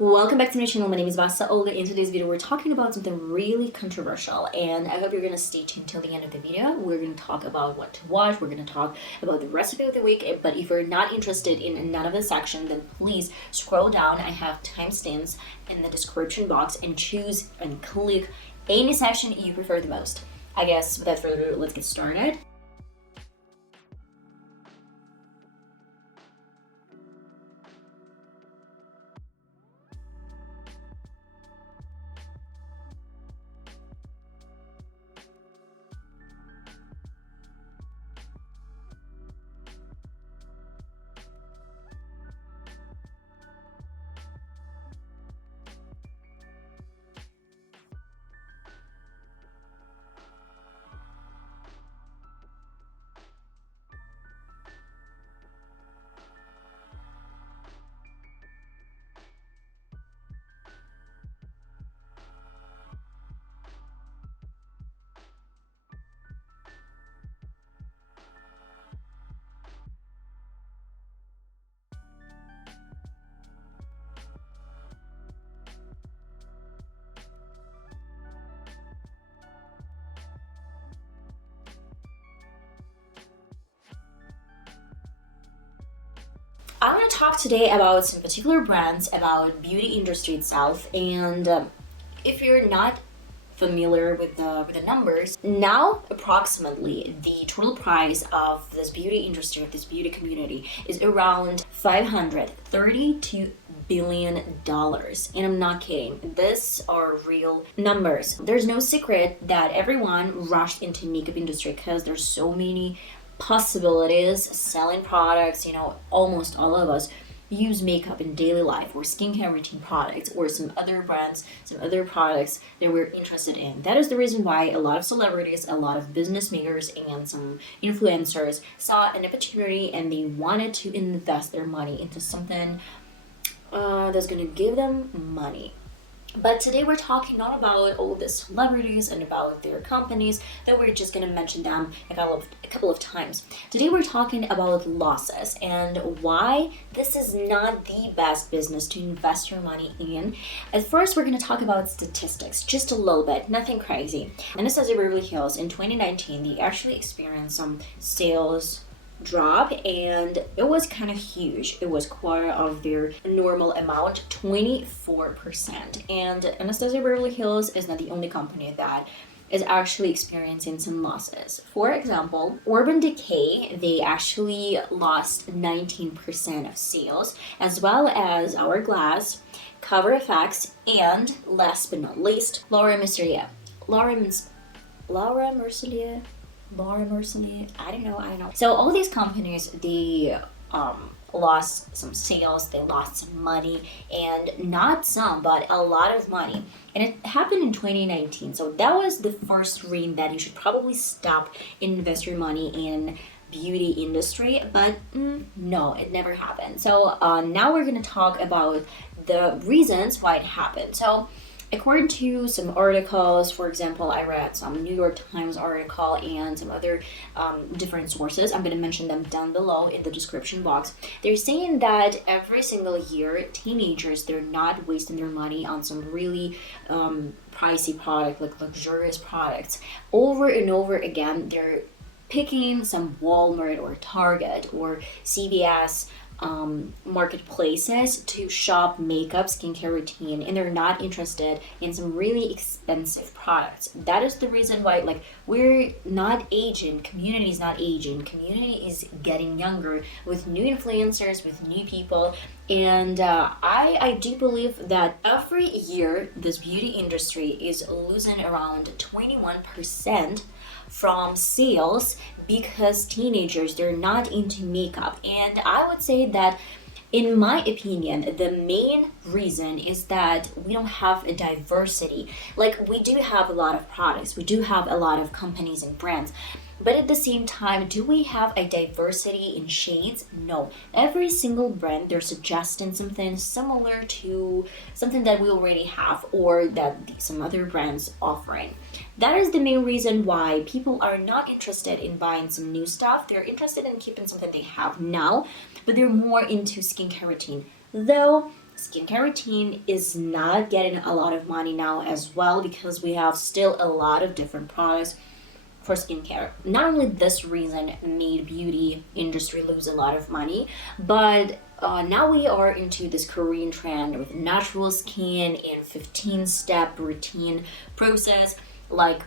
Welcome back to my channel. My name is VassaOlga. In today's video, we're talking about something really controversial, and I hope you're going to stay tuned till the end of the video. We're going to talk about what to watch. We're going to talk about the recipe of the week, but if you're not interested in none of the section, then please scroll down. I have timestamps in the description box and choose and click any section you prefer the most. I guess without further ado, let's get started. I want to talk today about some particular brands, about beauty industry itself, and if you're not familiar with the numbers, now approximately the total price of this beauty industry, of this beauty community, is around $532 billion. And I'm not kidding. These are real numbers. There's no secret that everyone rushed into makeup industry because there's so many possibilities selling products. Almost all of us use makeup in daily life, or skincare routine products, or some other brands, some other products that we're interested in. That is the reason why a lot of celebrities, a lot of business makers, and some influencers saw an opportunity and they wanted to invest their money into something that's going to give them money. But today we're talking not about all the celebrities and about their companies, that we're just going to mention them a couple of times. Today we're talking about losses and why this is not the best business to invest your money in. At first, we're going to talk about statistics, just a little bit, nothing crazy. Anastasia Beverly Hills in 2019, they actually experienced some sales drop, and it was kind of huge. It was quarter of their normal amount, 24%. And Anastasia Beverly Hills is not the only company that is actually experiencing some losses. For example, Urban Decay, they actually lost 19% of sales, as well as Hourglass, Cover FX, and last but not least, Laura Mercier. I don't know. So all these companies, they lost some sales, they lost some money, and not some, but a lot of money. And it happened in 2019. So that was the first reason that you should probably stop invest your money in beauty industry. But no, it never happened. So now we're going to talk about the reasons why it happened. So according to some articles, for example, I read some New York Times article and some other different sources. I'm going to mention them down below in the description box. They're saying that every single year, teenagers, they're not wasting their money on some really pricey product, like luxurious products. Over and over again, they're picking some Walmart or Target or CVS marketplaces to shop makeup, skincare routine, and they're not interested in some really expensive products. That is the reason why, we're not aging, community is not aging, community is getting younger with new influencers, with new people. And I do believe that every year this beauty industry is losing around 21% from sales because teenagers, they're not into makeup. And I would say that, in my opinion, the main reason is that we don't have a diversity. We do have a lot of products, we do have a lot of companies and brands, but at the same time, do we have a diversity in shades? No. Every single brand, they're suggesting something similar to something that we already have or that some other brands offering. That is the main reason why people are not interested in buying some new stuff. They're interested in keeping something they have now, but they're more into skincare routine. Though skincare routine is not getting a lot of money now as well, because we have still a lot of different products for skincare. Not only this reason made beauty industry lose a lot of money, but now we are into this Korean trend with natural skin and 15-step routine process. Like,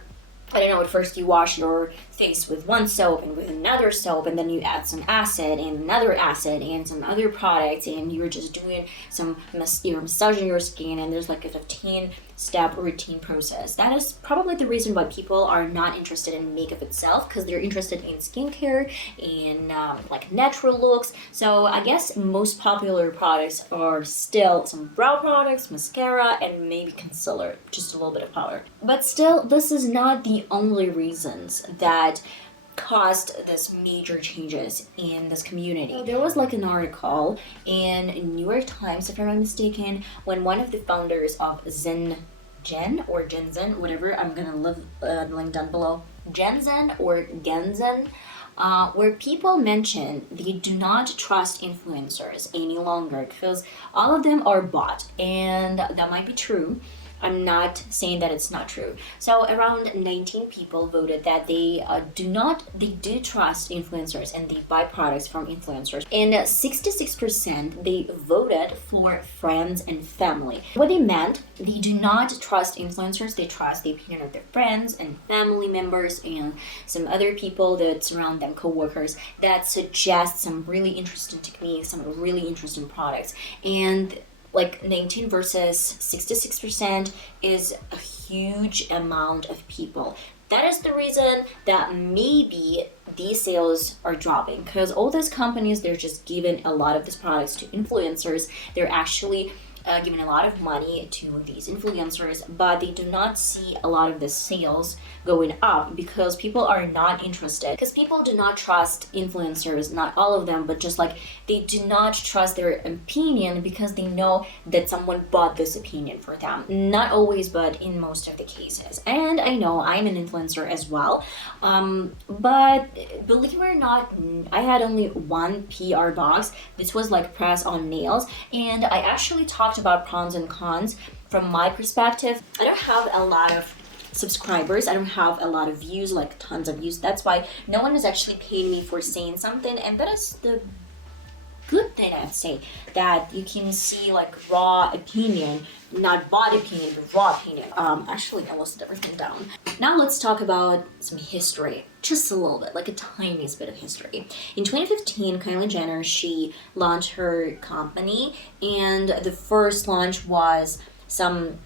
I don't know, at first you wash your face with one soap and with another soap, and then you add some acid and another acid and some other products, and you're just doing some, you're massaging your skin, and there's like a 15-step routine process. That is probably the reason why people are not interested in makeup itself, because they're interested in skincare and like natural looks. So I guess most popular products are still some brow products, mascara, and maybe concealer, just a little bit of powder. But still, this is not the only reasons that caused this major changes in this community. So there was like an article in New York Times, if I'm not mistaken, when one of the founders of Gen or Genzen, whatever, I'm gonna leave link down below, Genzen or Genzen, where people mention they do not trust influencers any longer because all of them are bought, and that might be true. I'm not saying that it's not true. So around 19 people voted that they do trust influencers and they buy products from influencers. And 66% they voted for friends and family. What they meant, they do not trust influencers, they trust the opinion of their friends and family members and some other people that surround them, co-workers, that suggest some really interesting techniques, some really interesting products. And like 19 versus 66% is a huge amount of people. That is the reason that maybe these sales are dropping, because all these companies, they're just giving a lot of these products to influencers. They're actually giving a lot of money to these influencers, but they do not see a lot of the sales going up because people are not interested, because people do not trust influencers, not all of them, but just like they do not trust their opinion because they know that someone bought this opinion for them. Not always, but in most of the cases. And I know I'm an influencer as well, but believe it or not, I had only one PR box. This was like press on nails, and I actually talked about pros and cons from my perspective. I don't have a lot of subscribers, I don't have a lot of views, like tons of views. That's why no one is actually paying me for saying something, and that is the good thing, I'd say, that you can see like raw opinion, not bought opinion, but raw opinion. Actually, I listed everything down. Now let's talk about some history, just a little bit, like a tiniest bit of history. In 2015, Kylie Jenner, she launched her company, and the first launch was some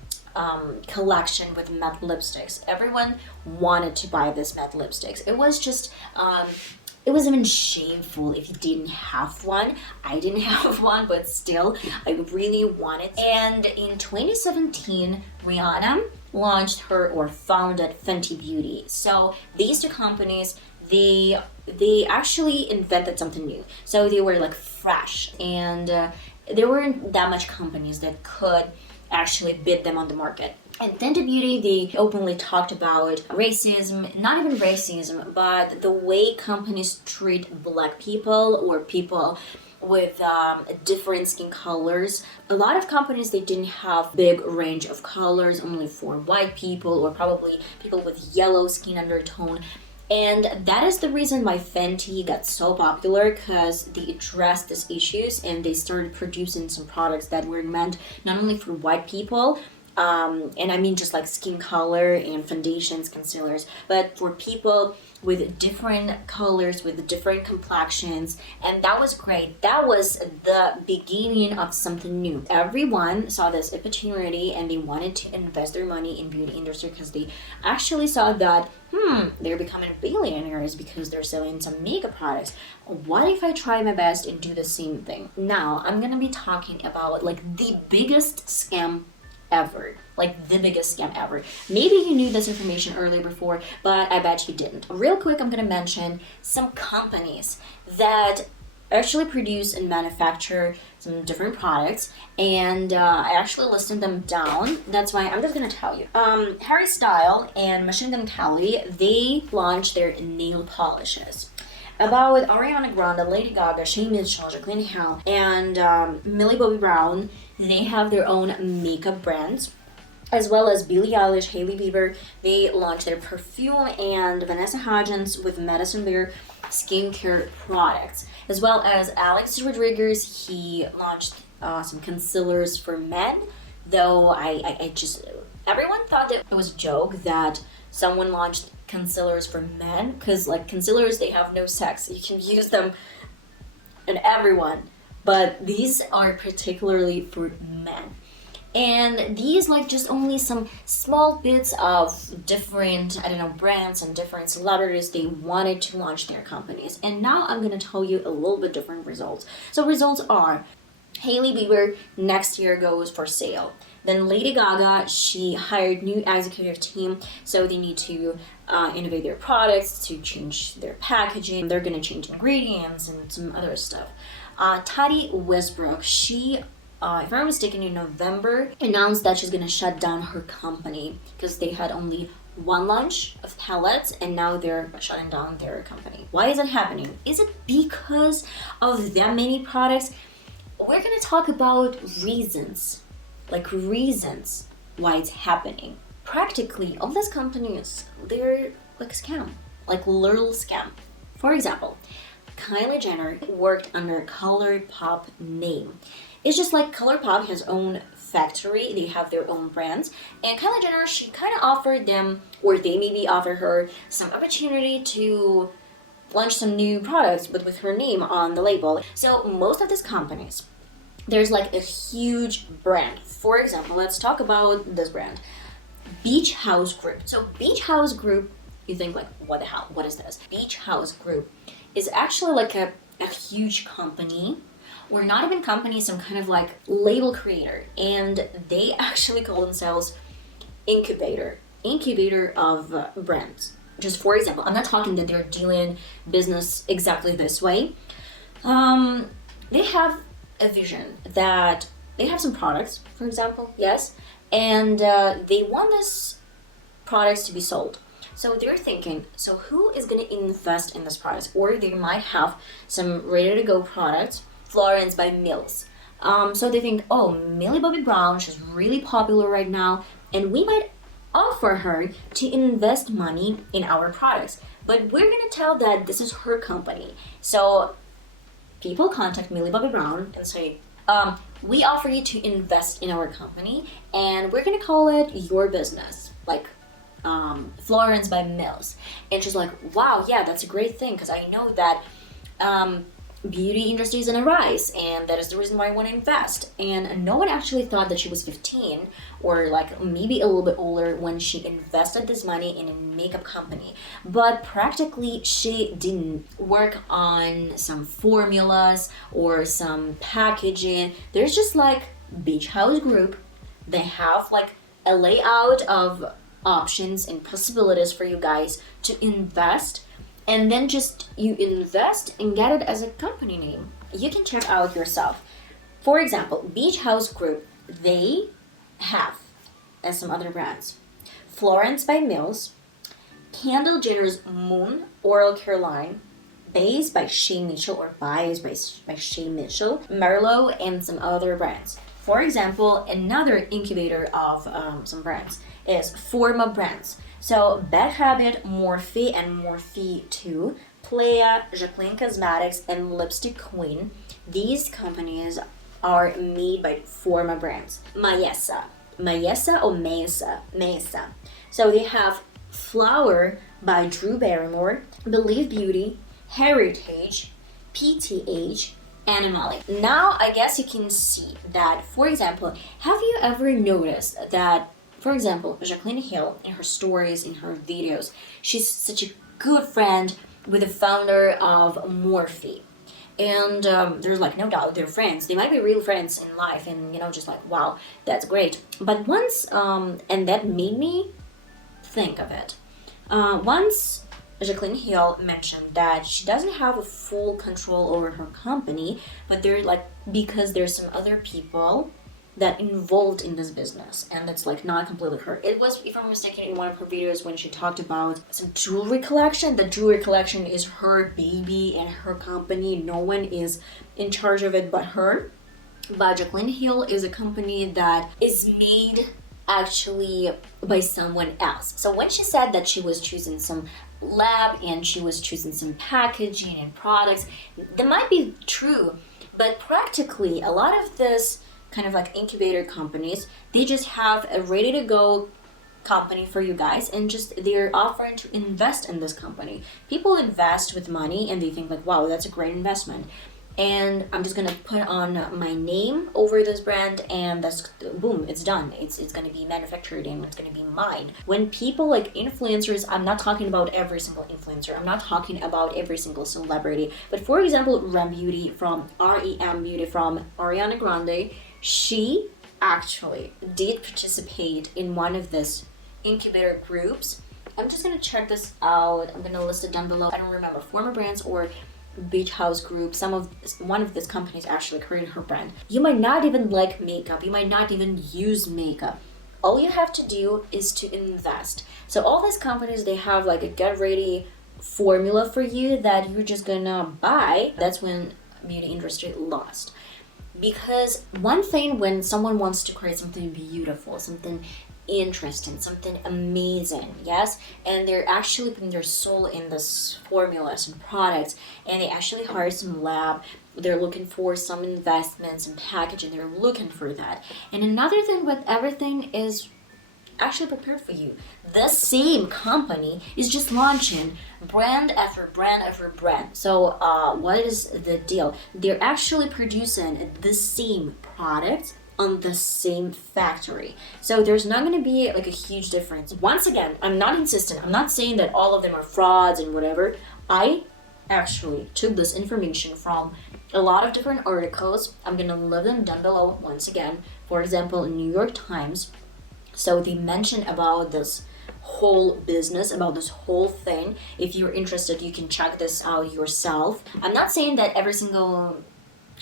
collection with matte lipsticks. Everyone wanted to buy this matte lipsticks. It was just it was even shameful if you didn't have one. I didn't have one, but still, I really wanted. And in 2017, r.e.m launched her or founded Fenty Beauty. So these two companies, they actually invented something new. So they were like fresh, and there weren't that much companies that could actually bid them on the market. And Fenty Beauty, they openly talked about racism, not even racism, but the way companies treat black people or people with different skin colors. A lot of companies, they didn't have big range of colors, only for white people or probably people with yellow skin undertone. And that is the reason why Fenty got so popular, because they addressed these issues and they started producing some products that were meant not only for white people, and I mean just like skin color and foundations, concealers, but for people with different colors, with different complexions. And that was great. That was the beginning of something new. Everyone saw this opportunity and they wanted to invest their money in beauty industry because they actually saw that they're becoming billionaires because they're selling some makeup products. What if I try my best and do the same thing? Now I'm gonna be talking about like the biggest scam ever. Like the biggest scam ever. Maybe you knew this information earlier before, but I bet you didn't. Real quick, I'm gonna mention some companies that actually produce and manufacture some different products, and I actually listed them down. That's why I'm just gonna tell you. Harry Style and Machine Gun Kelly, they launched their nail polishes. About Ariana Grande, Lady Gaga, Shea Mitchell, Jacqueline Hill, and Millie Bobby Brown. They have their own makeup brands, as well as Billie Eilish, Hailey Bieber. They launched their perfume, and Vanessa Hudgens with Madison Beer skincare products, as well as Alex Rodriguez. He launched some concealers for men, though I just, everyone thought that it was a joke that someone launched concealers for men, because like concealers, they have no sex, you can use them on everyone, but these are particularly for men. And these like just only some small bits of different, I don't know, brands and different celebrities they wanted to launch their companies. And now I'm gonna tell you a little bit different results. So results are Hailey Bieber next year goes for sale. Then Lady Gaga, she hired new executive team, so they need to innovate their products, to change their packaging. They're gonna change ingredients and some other stuff. Tati Westbrook, she if I'm not mistaken, in November, announced that she's gonna shut down her company because they had only one launch of palettes and now they're shutting down their company. Why is it happening? Is it because of that many products? We're gonna talk about reasons why it's happening. Practically, all these companies, they're like a scam, like literal scam. For example, Kylie Jenner worked under ColourPop name. It's just like ColourPop has own factory, they have their own brands, and Kylie Jenner, she kind of offered them, or they maybe offered her some opportunity to launch some new products, but with her name on the label. So most of these companies, there's like a huge brand. For example, let's talk about this brand, Beach House Group. So Beach House Group, you think like, what the hell, what is this? Beach House Group is actually like a huge company, or not even company, some kind of like label creator, and they actually call themselves incubator of brands. Just for example, I'm not talking that they're dealing business exactly this way. They have a vision that they have some products, for example, yes, and they want this products to be sold. So they're thinking, so who is going to invest in this product? Or they might have some ready-to-go products, Florence by Mills. So they think, oh, Millie Bobby Brown, she's really popular right now, and we might offer her to invest money in our products. But we're going to tell that this is her company. So people contact Millie Bobby Brown and say, we offer you to invest in our company, and we're going to call it your business, like Florence by Mills. And she's like, wow, yeah, that's a great thing, because I know that beauty industry is in a rise, and that is the reason why I want to invest. And no one actually thought that she was 15 or like maybe a little bit older when she invested this money in a makeup company. But practically she didn't work on some formulas or some packaging. There's just like Beach House Group. They have like a layout of options and possibilities for you guys to invest, and then just you invest and get it as a company name. You can check out yourself. For example, Beach House Group, they have, as some other brands, Florence by Mills, Kendall Jenner's Moon Oral Care line, Base by Shea Mitchell, or Bias by Shea Mitchell, Merlot, and some other brands. For example, another incubator of some brands is Forma Brands. So Bad Habit, Morphe, and Morphe 2, Playa, Jacqueline Cosmetics, and Lipstick Queen. These companies are made by Forma Brands. Mayessa or Mesa. So they have Flower by Drew Barrymore, Believe Beauty, Heritage, PTH, Animalic. Now, I guess you can see that, for example, have you ever noticed that, for example, Jacqueline Hill, in her stories, in her videos, she's such a good friend with the founder of Morphe. And there's like no doubt they're friends. They might be real friends in life, and just like, wow, that's great. But once, and that made me think of it. Once Jacqueline Hill mentioned that she doesn't have a full control over her company, but they're like, because there's some other people that involved in this business, and that's like not completely her. It was, if I'm not mistaken, in one of her videos when she talked about some jewelry collection. The jewelry collection is her baby and her company. No one is in charge of it but her. But Jaclyn Hill is a company that is made actually by someone else. So when she said that she was choosing some lab and she was choosing some packaging and products, that might be true, but practically a lot of this kind of like incubator companies, they just have a ready to go company for you guys, and just they're offering to invest in this company. People invest with money and they think like, wow, that's a great investment, and I'm just gonna put on my name over this brand, and that's boom, it's done. It's gonna be manufactured and it's gonna be mine. When people like influencers, I'm not talking about every single influencer, I'm not talking about every single celebrity, but for example, r.e.m Beauty from r.e.m Beauty from Ariana Grande, she actually did participate in one of this incubator groups. I'm just gonna check this out. I'm gonna list it down below. I don't remember, former brands or beach house group. One of these companies actually created her brand. You might not even like makeup, you might not even use makeup. All you have to do is to invest. So all these companies, they have like a get ready formula for you that you're just gonna buy. That's when beauty industry lost. Because one thing, when someone wants to create something beautiful, something interesting, something amazing, yes, and they're actually putting their soul in this formulas and products, and they actually hire some lab, they're looking for some investments and packaging, they're looking for that. And another thing, with everything is actually prepared for you. The same company is just launching brand after brand after brand. So what is the deal? They're actually producing the same products on the same factory. So there's not going to be like a huge difference. Once again, I'm not insistent. I'm not saying that all of them are frauds and whatever. I actually took this information from a lot of different articles. I'm going to leave them down below once again. For example, New York Times. So they mention about this whole business, about this whole thing. If you're interested, you can check this out yourself. I'm not saying that every single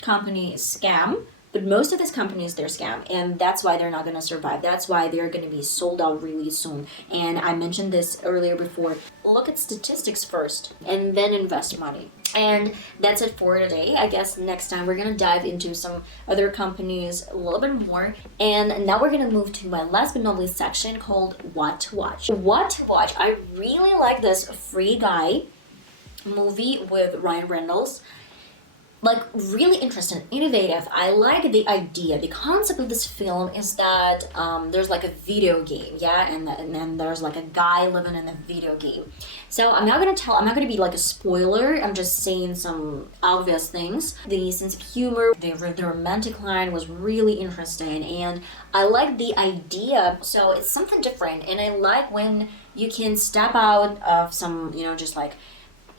company is scam, but most of these companies, they're scam, and that's why they're not going to survive. That's why they're going to be sold out really soon. And I mentioned this earlier before. Look at statistics first and then invest money. And that's it for today. I guess next time we're going to dive into some other companies a little bit more. And now we're going to move to my last but not least section called What to Watch. What to Watch. I really like this Free Guy movie with Ryan Reynolds. Like, really interesting, innovative. I like the idea. The concept of this film is that there's like a video game, yeah, and then there's like a guy living in a video game. So I'm not gonna be like a spoiler. I'm just saying some obvious things. The sense of humor, the romantic line was really interesting, and I like the idea. So it's something different, and I like when you can step out of some, just like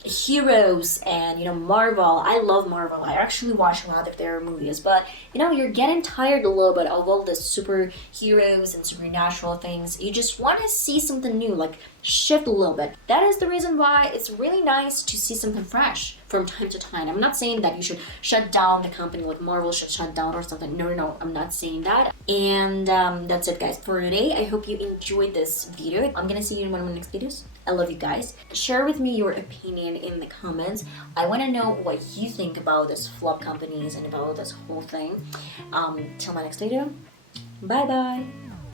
heroes and Marvel. I love Marvel. I actually watch a lot of their movies, but you're getting tired a little bit of all the superheroes and supernatural things. You just want to see something new, like shift a little bit. That is the reason why it's really nice to see something fresh from time to time. I'm not saying that you should shut down the company, like Marvel should shut down or something. No, I'm not saying that. And that's it, guys, for today. I hope you enjoyed this video. I'm gonna see you in one of my next videos. I love you guys. Share with me your opinion in the comments. I want to know what you think about this flop companies and about this whole thing. Till my next video. Bye bye.